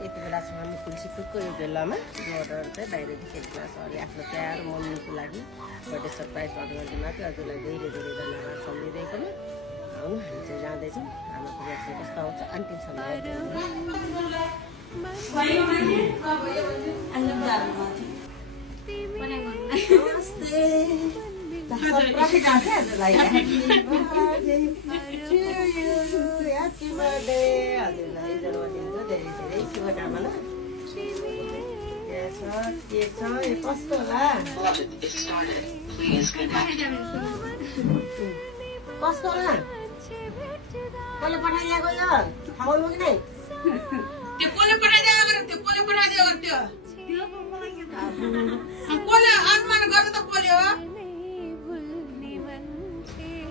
यति बेलासम्म हामी तुलसीपुरको यो बेलामा अर्डर चाहिँ बाहिरदेखि ग्लास अहिले आफ्नो प्यारो मम्मीको लागि बर्थडे सरप्राइज अर्डर गरिदिनु थियो। हजुरलाई धेरै धेरै धन्यवाद सम्झिँदैकोमा आउनु हामी चाहिँ जाँदैछौँ। आमाको ब्याग चाहिँ कस्तो आउँछ अन्तिमसम्म शुभकामना के छ कस्तो होला कस्तो होला कसले पठाइदिएको यो खाउनु कि नै त्यो कसले पठाइदिएको त्यो कसले पठाइदिएको त्यो कसले अनुमान गर्नु त कसले हो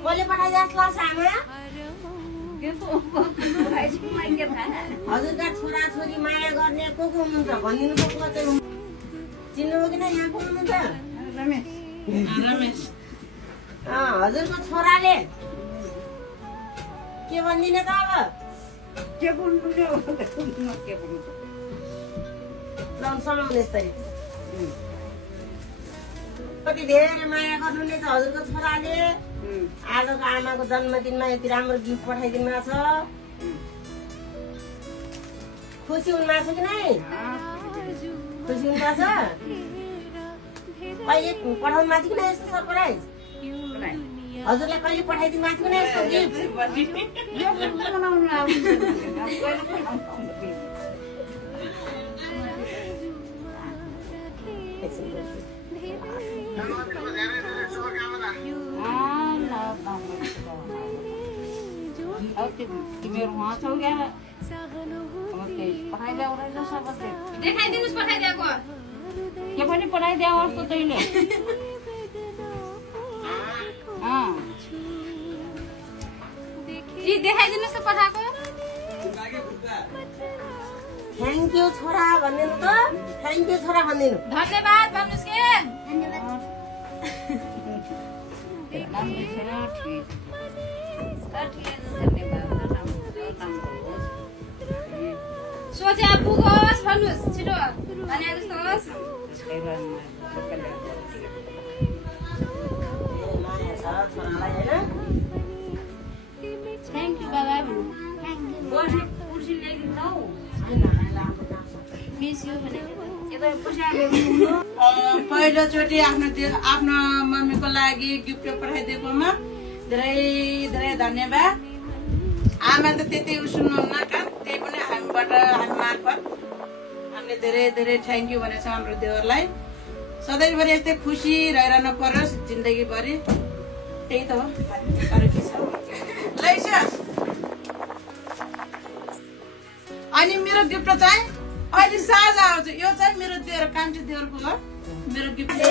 कसले पठाइदिएको छ सामा हजुरका छोरा छोरी माया गर्ने को हुनुहुन्छ भनिदिनु पर्छ चिन्नुभयो कि नै यहाँ को हुनुहुन्छ रमेश हजुरको छोराले के भनिदिने त अब के बोल्नु समाउने यसरी कति धेरै माया गर्नु छ हजुरको छोराले आजको आमाको जन्मदिनमा यति राम्रो गिफ्ट पठाइदिनु भएको छ खुसी हुनुभएको छ कि नै खुसी हुनुभएको छ कहिले पठाउनु भएको थियो कि नै यस्तो सरप्राइज हजुरलाई कहिले पठाइदिनु भएको थियो कि नै यस्तो तिमीहरू वहाँ छौ क्या देखाइदिनुस् पठाइदिएको के पनि पठाइदिएको जस्तो तैँले देखाइदिनुस् त पठाएको थ्याङ्क यू छोरा भनिदिनु त थ्याङ्क यू छोरा भनिदिनु धन्यवाद भन्नुहोस् के सोचे पुगोस् भन्नुहोस् छिटो भने जस्तो होस् छोरालाई होइन थ्याङ्क यू बाबा मिस यु पहिलोचोटि आफ्नो मम्मीको लागि गिफ्ट पठाइदिएकोमा धेरै धेरै धन्यवाद। आमा त त्यति सुन्नुहुन्न का त्यही पनि हामीबाट हामी मार्फत हामीले धेरै धेरै थ्याङ्क यू भनेको छ हाम्रो देवरलाई। सधैँभरि यस्तै खुसी रहिरहनु परोस् जिन्दगीभरि त्यही त हो अरू के छ लैस। अनि मेरो गिफ्ट चाहिँ अहिले साँझ आउँछ यो चाहिँ मेरो देवर कान्छी देवरको हो मेरो गिफ्ट कति